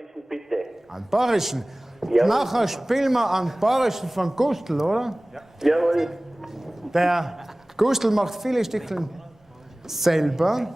Bayerischen, bitte. An Bayerischen. Ja. Nachher spielen wir an Bayerischen von Gustl, oder? Jawohl. Der Gustl macht viele Stückchen selber.